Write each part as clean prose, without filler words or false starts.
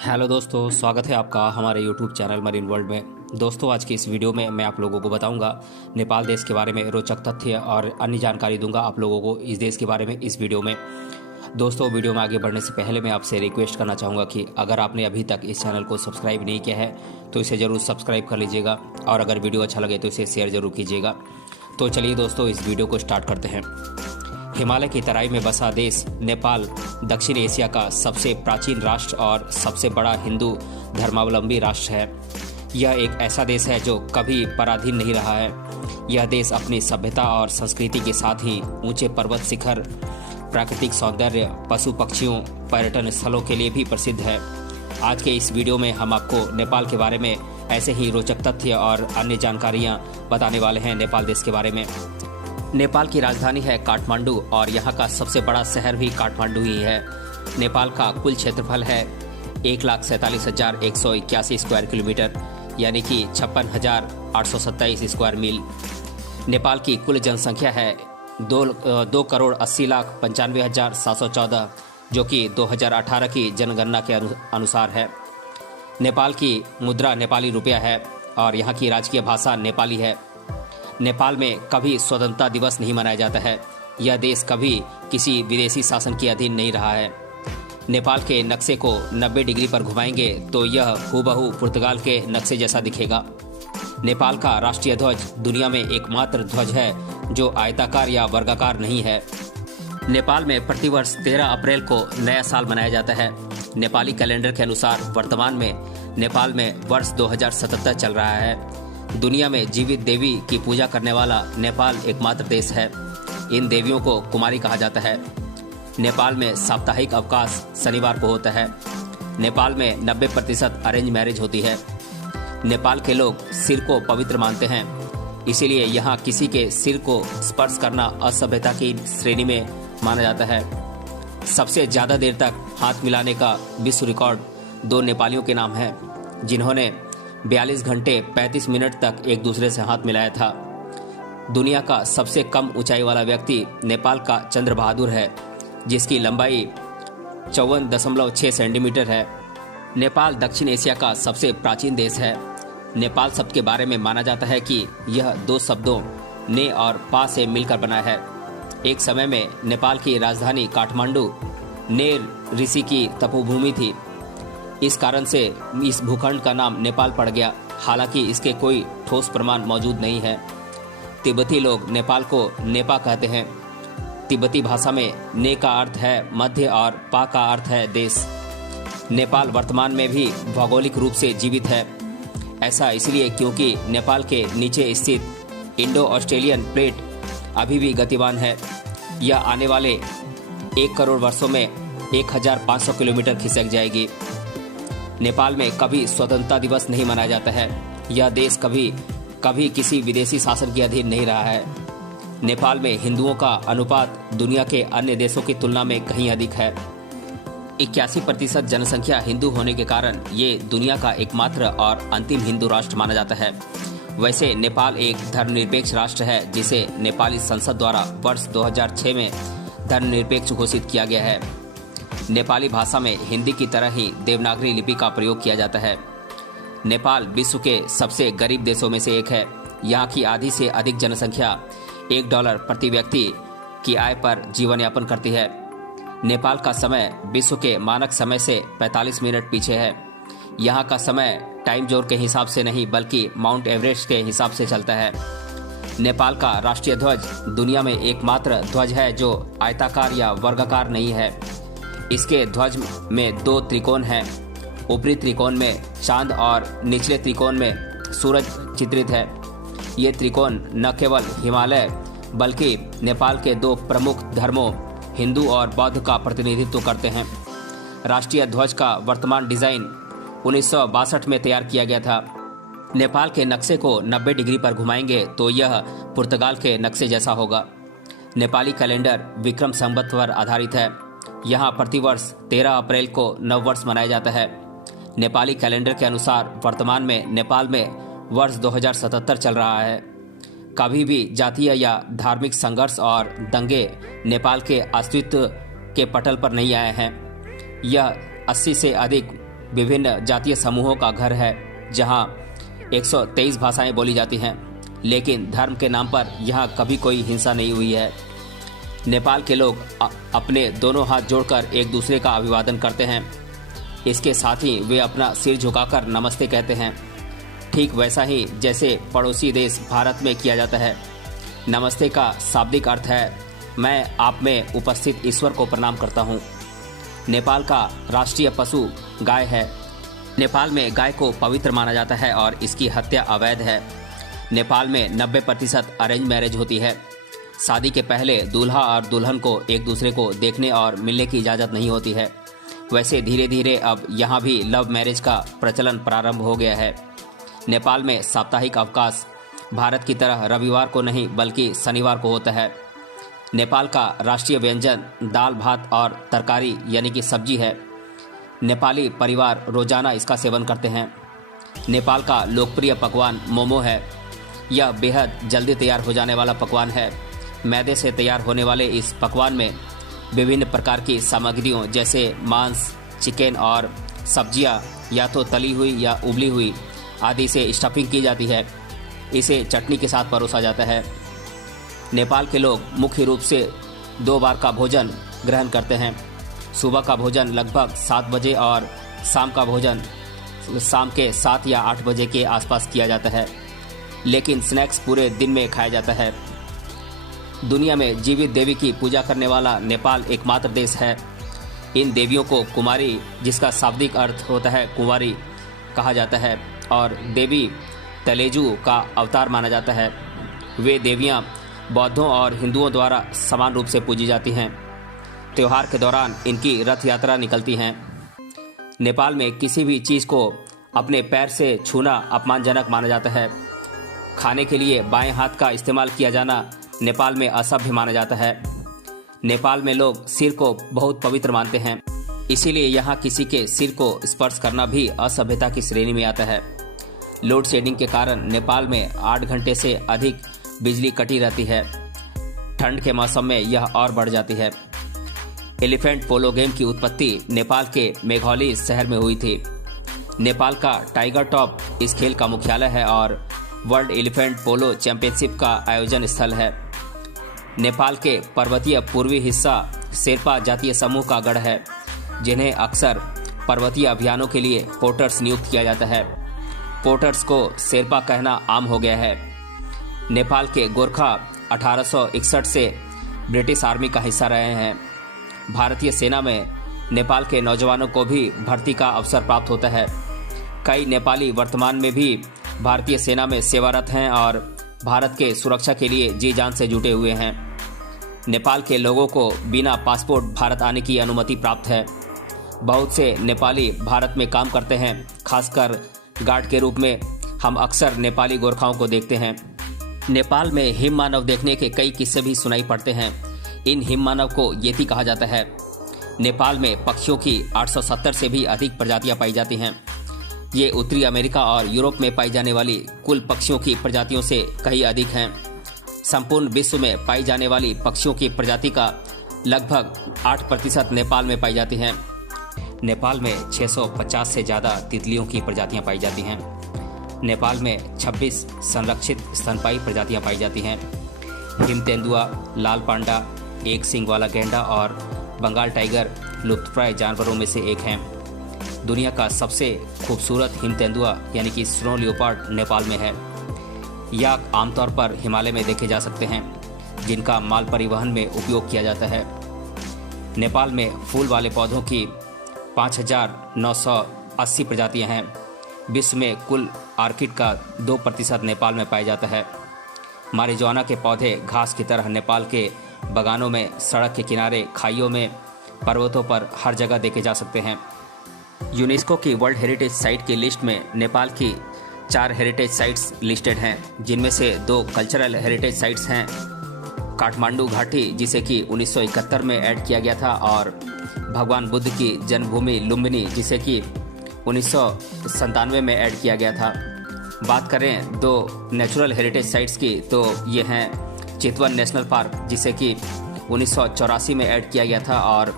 Hello दोस्तों, स्वागत है आपका हमारे यूट्यूब चैनल मरीन वर्ल्ड में। दोस्तों, आज की इस वीडियो में मैं आप लोगों को बताऊंगा नेपाल देश के बारे में रोचक तथ्य और अन्य जानकारी दूंगा आप लोगों को इस देश के बारे में इस वीडियो में। दोस्तों, वीडियो में आगे बढ़ने से पहले मैं आपसे रिक्वेस्ट करना चाहूँगा कि अगर आपने अभी तक इस चैनल को सब्सक्राइब नहीं किया है तो इसे ज़रूर सब्सक्राइब कर लीजिएगा और अगर वीडियो अच्छा लगे तो इसे शेयर ज़रूर कीजिएगा। तो चलिए दोस्तों, इस वीडियो को स्टार्ट करते हैं। हिमालय की तराई में बसा देश नेपाल दक्षिण एशिया का सबसे प्राचीन राष्ट्र और सबसे बड़ा हिंदू धर्मावलंबी राष्ट्र है। यह एक ऐसा देश है जो कभी पराधीन नहीं रहा है। यह देश अपनी सभ्यता और संस्कृति के साथ ही ऊंचे पर्वत शिखर, प्राकृतिक सौंदर्य, पशु पक्षियों, पर्यटन स्थलों के लिए भी प्रसिद्ध है। आज के इस वीडियो में हम आपको नेपाल के बारे में ऐसे ही रोचक तथ्य और अन्य जानकारियाँ बताने वाले हैं नेपाल देश के बारे में। नेपाल की राजधानी है काठमांडू और यहाँ का सबसे बड़ा शहर भी काठमांडू ही है। नेपाल का कुल क्षेत्रफल है 1,47,181 स्क्वायर किलोमीटर यानी कि 56,827 स्क्वायर मील। नेपाल की कुल जनसंख्या है 2,80,95,714 जो कि 2018 की जनगणना के अनुसार है। नेपाल की मुद्रा नेपाली रुपया है और यहाँ की राजकीय भाषा नेपाली है। नेपाल में कभी स्वतंत्रता दिवस नहीं मनाया जाता है। यह देश कभी किसी विदेशी शासन के अधीन नहीं रहा है। नेपाल के नक्शे को 90 डिग्री पर घुमाएंगे तो यह हूबहू पुर्तगाल के नक्शे जैसा दिखेगा। नेपाल का राष्ट्रीय ध्वज दुनिया में एकमात्र ध्वज है जो आयताकार या वर्गाकार नहीं है। नेपाल में प्रतिवर्ष 13 अप्रैल को नया साल मनाया जाता है। नेपाली कैलेंडर के अनुसार वर्तमान में नेपाल में वर्ष 2077 चल रहा है। दुनिया में जीवित देवी की पूजा करने वाला नेपाल एकमात्र देश है। इन देवियों को कुमारी कहा जाता है। नेपाल में साप्ताहिक अवकाश शनिवार को होता है। नेपाल में 90% अरेंज मैरिज होती है। नेपाल के लोग सिर को पवित्र मानते हैं, इसीलिए यहाँ किसी के सिर को स्पर्श करना असभ्यता की श्रेणी में माना जाता है। सबसे ज़्यादा देर तक हाथ मिलाने का विश्व रिकॉर्ड 2 नेपालियों के नाम है जिन्होंने 42 घंटे 35 मिनट तक एक दूसरे से हाथ मिलाया था। दुनिया का सबसे कम ऊंचाई वाला व्यक्ति नेपाल का चंद्र बहादुर है जिसकी लंबाई 54.6 सेंटीमीटर है। नेपाल दक्षिण एशिया का सबसे प्राचीन देश है। नेपाल शब्द के बारे में माना जाता है कि यह 2 शब्दों ने और पा से मिलकर बना है। एक समय में नेपाल की राजधानी काठमांडू ने ऋषि की तपोभूमि थी। इस कारण से इस भूखंड का नाम नेपाल पड़ गया। हालांकि इसके कोई ठोस प्रमाण मौजूद नहीं है। तिब्बती लोग नेपाल को नेपा कहते हैं। तिब्बती भाषा में ने का अर्थ है मध्य और पा का अर्थ है देश। नेपाल वर्तमान में भी भौगोलिक रूप से जीवित है। ऐसा इसलिए क्योंकि नेपाल के नीचे स्थित इंडो ऑस्ट्रेलियन प्लेट अभी भी गतिमान है। यह आने वाले 1 करोड़ वर्षों में 1,500 किलोमीटर खिसक जाएगी। नेपाल में कभी स्वतंत्रता दिवस नहीं मनाया जाता है। यह देश कभी किसी विदेशी शासन के अधीन नहीं रहा है। नेपाल में हिंदुओं का अनुपात दुनिया के अन्य देशों की तुलना में कहीं अधिक है। 81% जनसंख्या हिंदू होने के कारण ये दुनिया का एकमात्र और अंतिम हिंदू राष्ट्र माना जाता है। वैसे नेपाल एक धर्मनिरपेक्ष राष्ट्र है जिसे नेपाली संसद द्वारा वर्ष 2006 में धर्मनिरपेक्ष घोषित किया गया है। नेपाली भाषा में हिंदी की तरह ही देवनागरी लिपि का प्रयोग किया जाता है। नेपाल विश्व के सबसे गरीब देशों में से एक है। यहाँ की आधी से अधिक जनसंख्या $1 प्रति व्यक्ति की आय पर जीवन यापन करती है। नेपाल का समय विश्व के मानक समय से 45 मिनट पीछे है। यहाँ का समय टाइम जोन के हिसाब से नहीं बल्कि माउंट एवरेस्ट के हिसाब से चलता है। नेपाल का राष्ट्रीय ध्वज दुनिया में एकमात्र ध्वज है जो आयताकार या वर्गाकार नहीं है। इसके ध्वज में 2 त्रिकोण हैं। ऊपरी त्रिकोण में चांद और निचले त्रिकोण में सूरज चित्रित है। ये त्रिकोण न केवल हिमालय बल्कि नेपाल के 2 प्रमुख धर्मों हिंदू और बौद्ध का प्रतिनिधित्व करते हैं। राष्ट्रीय ध्वज का वर्तमान डिजाइन 1962 में तैयार किया गया था। नेपाल के नक्शे को 90 डिग्री पर घुमाएंगे तो यह पुर्तगाल के नक्शे जैसा होगा। नेपाली कैलेंडर विक्रम संवत पर आधारित है। यहाँ प्रतिवर्ष 13 अप्रैल को नववर्ष मनाया जाता है। नेपाली कैलेंडर के अनुसार वर्तमान में नेपाल में वर्ष 2077 चल रहा है। कभी भी जातीय या धार्मिक संघर्ष और दंगे नेपाल के अस्तित्व के पटल पर नहीं आए हैं। यह 80 से अधिक विभिन्न जातीय समूहों का घर है जहां 123 भाषाएं बोली जाती हैं, लेकिन धर्म के नाम पर यहां कभी कोई हिंसा नहीं हुई है। नेपाल के लोग अपने दोनों हाथ जोड़कर एक दूसरे का अभिवादन करते हैं। इसके साथ ही वे अपना सिर झुकाकर नमस्ते कहते हैं, ठीक वैसा ही जैसे पड़ोसी देश भारत में किया जाता है। नमस्ते का शाब्दिक अर्थ है मैं आप में उपस्थित ईश्वर को प्रणाम करता हूँ। नेपाल का राष्ट्रीय पशु गाय है। नेपाल में गाय को पवित्र माना जाता है और इसकी हत्या अवैध है। नेपाल में 90% अरेंज मैरिज होती है। शादी के पहले दूल्हा और दुल्हन को एक दूसरे को देखने और मिलने की इजाज़त नहीं होती है। वैसे धीरे धीरे अब यहाँ भी लव मैरिज का प्रचलन प्रारंभ हो गया है। नेपाल में साप्ताहिक अवकाश भारत की तरह रविवार को नहीं बल्कि शनिवार को होता है। नेपाल का राष्ट्रीय व्यंजन दाल भात और तरकारी यानी कि सब्जी है। नेपाली परिवार रोजाना इसका सेवन करते हैं। नेपाल का लोकप्रिय पकवान मोमो है। यह बेहद जल्दी तैयार हो जाने वाला पकवान है। मैदे से तैयार होने वाले इस पकवान में विभिन्न प्रकार की सामग्रियों जैसे मांस, चिकन और सब्जियां या तो तली हुई या उबली हुई आदि से स्टफिंग की जाती है। इसे चटनी के साथ परोसा जाता है। नेपाल के लोग मुख्य रूप से 2 बार का भोजन ग्रहण करते हैं। सुबह का भोजन लगभग 7 बजे और शाम का भोजन शाम के 7 या 8 बजे के आसपास किया जाता है, लेकिन स्नैक्स पूरे दिन में खाया जाता है। दुनिया में जीवित देवी की पूजा करने वाला नेपाल एकमात्र देश है। इन देवियों को कुमारी, जिसका शाब्दिक अर्थ होता है कुंवारी, कहा जाता है और देवी तलेजू का अवतार माना जाता है। वे देवियां बौद्धों और हिंदुओं द्वारा समान रूप से पूजी जाती हैं। त्यौहार के दौरान इनकी रथ यात्रा निकलती हैं। नेपाल में किसी भी चीज़ को अपने पैर से छूना अपमानजनक माना जाता है। खाने के लिए बाएं हाथ का इस्तेमाल किया जाना नेपाल में असभ्य माना जाता है। नेपाल में लोग सिर को बहुत पवित्र मानते हैं, इसीलिए यहाँ किसी के सिर को स्पर्श करना भी असभ्यता की श्रेणी में आता है। लोड शेडिंग के कारण नेपाल में 8 घंटे से अधिक बिजली कटी रहती है। ठंड के मौसम में यह और बढ़ जाती है। एलिफेंट पोलो गेम की उत्पत्ति नेपाल के मेघौली शहर में हुई थी। नेपाल का टाइगर टॉप इस खेल का मुख्यालय है और वर्ल्ड एलिफेंट पोलो चैंपियनशिप का आयोजन स्थल है। नेपाल के पर्वतीय पूर्वी हिस्सा शेरपा जातीय समूह का गढ़ है, जिन्हें अक्सर पर्वतीय अभियानों के लिए पोर्टर्स नियुक्त किया जाता है। पोर्टर्स को शेरपा कहना आम हो गया है। नेपाल के गोरखा 1861 से ब्रिटिश आर्मी का हिस्सा रहे हैं। भारतीय सेना में नेपाल के नौजवानों को भी भर्ती का अवसर प्राप्त होता है। कई नेपाली वर्तमान में भी भारतीय सेना में सेवारत हैं और भारत के सुरक्षा के लिए जी जान से जुटे हुए हैं। नेपाल के लोगों को बिना पासपोर्ट भारत आने की अनुमति प्राप्त है। बहुत से नेपाली भारत में काम करते हैं। खासकर गार्ड के रूप में हम अक्सर नेपाली गोरखाओं को देखते हैं। नेपाल में हिम मानव देखने के कई किस्से भी सुनाई पड़ते हैं। इन हिम मानव को येती कहा जाता है। नेपाल में पक्षियों की 870 से भी अधिक प्रजातियां पाई जाती हैं। ये उत्तरी अमेरिका और यूरोप में पाई जाने वाली कुल पक्षियों की प्रजातियों से कहीं अधिक हैं। संपूर्ण विश्व में पाई जाने वाली पक्षियों की प्रजाति का लगभग 8% नेपाल में पाई जाती हैं। नेपाल में 650 से ज़्यादा तितलियों की प्रजातियां पाई जाती हैं। नेपाल में 26 संरक्षित स्तनपायी प्रजातियां पाई जाती हैं। हिम तेंदुआ, लाल पांडा, एक सींग वाला गैंडा और बंगाल टाइगर लुप्तप्राय जानवरों में से एक हैं। दुनिया का सबसे खूबसूरत हिम तेंदुआ यानी कि स्नो लियोपार्ड नेपाल में है। याक आमतौर पर हिमालय में देखे जा सकते हैं, जिनका माल परिवहन में उपयोग किया जाता है। नेपाल में फूल वाले पौधों की 5980 प्रजातियां हैं। विश्व में कुल आर्किड का 2% नेपाल में पाया जाता है। मारिजुआना के पौधे घास की तरह नेपाल के बागानों में, सड़क के किनारे, खाइयों में, पर्वतों पर हर जगह देखे जा सकते हैं। यूनेस्को की वर्ल्ड हेरिटेज साइट की लिस्ट में नेपाल की 4 हेरिटेज साइट्स लिस्टेड हैं, जिनमें से 2 कल्चरल हेरिटेज साइट्स हैं। काठमांडू घाटी, जिसे कि 1971 में ऐड किया गया था, और भगवान बुद्ध की जन्मभूमि लुम्बिनी, जिसे कि 1997 में ऐड किया गया था। बात करें 2 नेचुरल हेरिटेज साइट्स की, तो ये हैं चितवन नेशनल पार्क, जिसे कि 1984 में ऐड किया गया था, और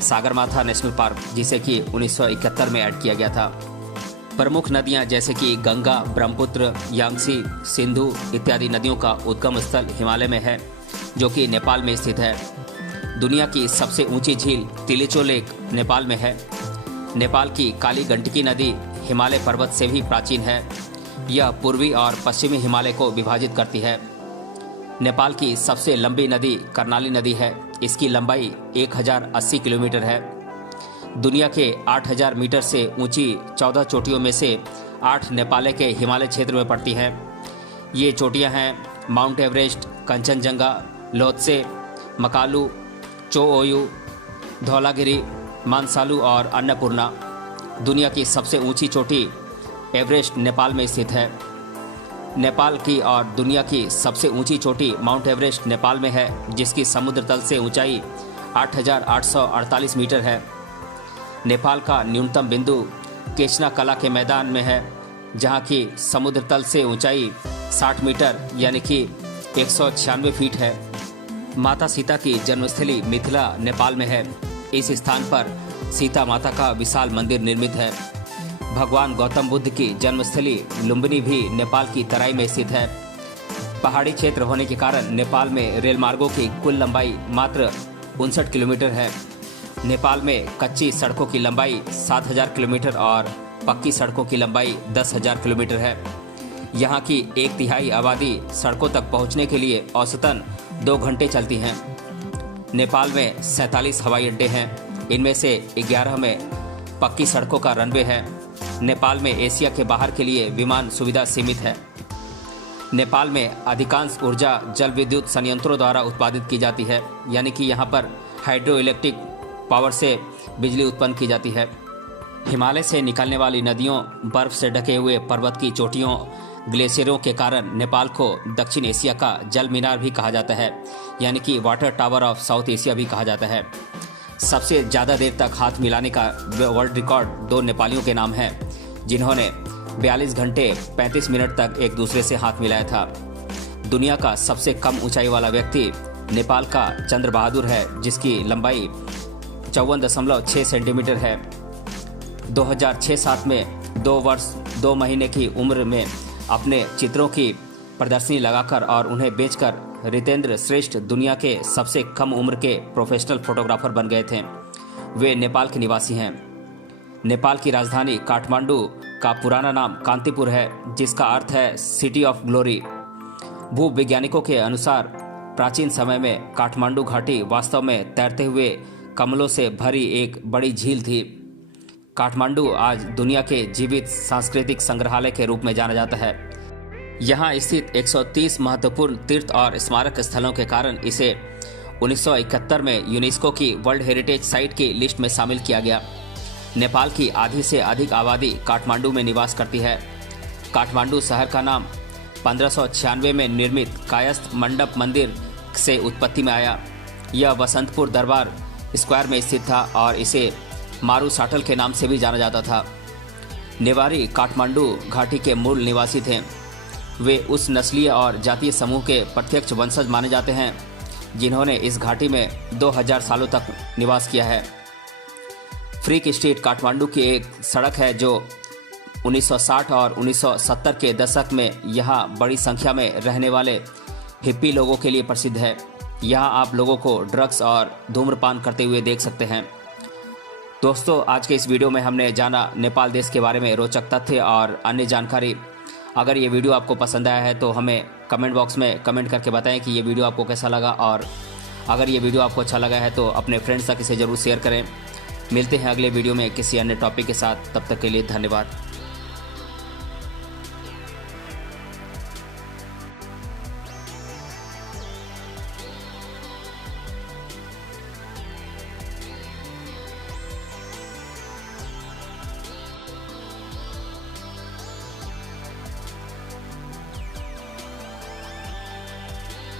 सागरमाथा नेशनल पार्क, जिसे कि 1971 में ऐड किया गया था। प्रमुख नदियां जैसे कि गंगा, ब्रह्मपुत्र, यांगसी, सिंधु इत्यादि नदियों का उद्गम स्थल हिमालय में है, जो कि नेपाल में स्थित है। दुनिया की सबसे ऊंची झील तिलिचो लेक नेपाल में है। नेपाल की काली गंडकी नदी हिमालय पर्वत से भी प्राचीन है। यह पूर्वी और पश्चिमी हिमालय को विभाजित करती है। नेपाल की सबसे लंबी नदी कर्णाली नदी है। इसकी लंबाई 1080 किलोमीटर है। दुनिया के 8000 मीटर से ऊंची 14 चोटियों में से 8 नेपाल के हिमालय क्षेत्र में पड़ती हैं। ये चोटियां हैं माउंट एवरेस्ट, कंचनजंगा, लोत्से, मकालू, चोओयू, धौलागिरी, मानसालू और अन्नपूर्णा। दुनिया की सबसे ऊंची चोटी एवरेस्ट नेपाल में स्थित है। नेपाल की और दुनिया की सबसे ऊंची चोटी माउंट एवरेस्ट नेपाल में है, जिसकी समुद्र तल से ऊंचाई 8848 मीटर है। नेपाल का न्यूनतम बिंदु केचना कला के मैदान में है, जहां की समुद्र तल से ऊंचाई 60 मीटर यानी कि 196 फीट है। माता सीता की जन्मस्थली मिथिला नेपाल में है। इस स्थान पर सीता माता का विशाल मंदिर निर्मित है। भगवान गौतम बुद्ध की जन्मस्थली लुम्बिनी भी नेपाल की तराई में स्थित है। पहाड़ी क्षेत्र होने के कारण नेपाल में रेल मार्गों की कुल लंबाई मात्र 59 किलोमीटर है। नेपाल में कच्ची सड़कों की लंबाई 7000 किलोमीटर और पक्की सड़कों की लंबाई 10,000 किलोमीटर है। यहाँ की 1/3 आबादी सड़कों तक पहुँचने के लिए औसतन 2 घंटे चलती हैं। नेपाल में 47 हवाई अड्डे हैं। इनमें से 11 में पक्की सड़कों का रनवे है। नेपाल में एशिया के बाहर के लिए विमान सुविधा सीमित है। नेपाल में अधिकांश ऊर्जा जल विद्युत संयंत्रों द्वारा उत्पादित की जाती है, यानी कि यहाँ पर हाइड्रो इलेक्ट्रिक पावर से बिजली उत्पन्न की जाती है। हिमालय से निकलने वाली नदियों, बर्फ से ढके हुए पर्वत की चोटियों, ग्लेशियरों के कारण नेपाल को दक्षिण एशिया का जल मीनार भी कहा जाता है, यानी कि water tower of south Asia भी कहा जाता है। सबसे ज़्यादा देर तक हाथ मिलाने का वर्ल्ड रिकॉर्ड 2 नेपालियों के नाम है, जिन्होंने 42 घंटे 35 मिनट तक एक दूसरे से हाथ मिलाया था। दुनिया का सबसे कम ऊंचाई वाला व्यक्ति नेपाल का चंद्र बहादुर है, जिसकी लंबाई 54.6 सेंटीमीटर है। 2006-07 में 2 वर्ष 2 महीने की उम्र में अपने चित्रों की प्रदर्शनी लगाकर और उन्हें बेचकर रितेंद्र श्रेष्ठ दुनिया के सबसे कम उम्र के प्रोफेशनल फोटोग्राफर बन गए थे। वे नेपाल के निवासी हैं। नेपाल की राजधानी काठमांडू का पुराना नाम कांतिपुर है, जिसका अर्थ है सिटी ऑफ ग्लोरी। भूवैज्ञानिकों के अनुसार प्राचीन समय में काठमांडू घाटी वास्तव में तैरते हुए कमलों से भरी एक बड़ी झील थी। काठमांडू आज दुनिया के जीवित सांस्कृतिक संग्रहालय के रूप में जाना जाता है। यहाँ स्थित 130 महत्वपूर्ण तीर्थ और स्मारक स्थलों के कारण इसे 1971 में यूनेस्को की वर्ल्ड हेरिटेज साइट की लिस्ट में शामिल किया गया। नेपाल की आधी से अधिक आबादी काठमांडू में निवास करती है। काठमांडू शहर का नाम 1596 में निर्मित कायस्थ मंडप मंदिर से उत्पत्ति में आया। यह वसंतपुर दरबार स्क्वायर में स्थित था और इसे मारू साटल के नाम से भी जाना जाता था। नेवारी काठमांडू घाटी के मूल निवासी थे। वे उस नस्लीय और जातीय समूह के प्रत्यक्ष वंशज माने जाते हैं जिन्होंने इस घाटी में 2000 सालों तक निवास किया है। फ्रीक स्ट्रीट काठमांडू की एक सड़क है जो 1960 और 1970 के दशक में यहाँ बड़ी संख्या में रहने वाले हिप्पी लोगों के लिए प्रसिद्ध है। यहाँ आप लोगों को ड्रग्स और धूम्रपान करते हुए देख सकते हैं। दोस्तों, आज के इस वीडियो में हमने जाना नेपाल देश के बारे में रोचक तथ्य और अन्य जानकारी। अगर ये वीडियो आपको पसंद आया है तो हमें कमेंट बॉक्स में कमेंट करके बताएं कि ये वीडियो आपको कैसा लगा, और अगर ये वीडियो आपको अच्छा लगा है तो अपने फ्रेंड्स तक इसे ज़रूर शेयर करें। मिलते हैं अगले वीडियो में किसी अन्य टॉपिक के साथ। तब तक के लिए धन्यवाद।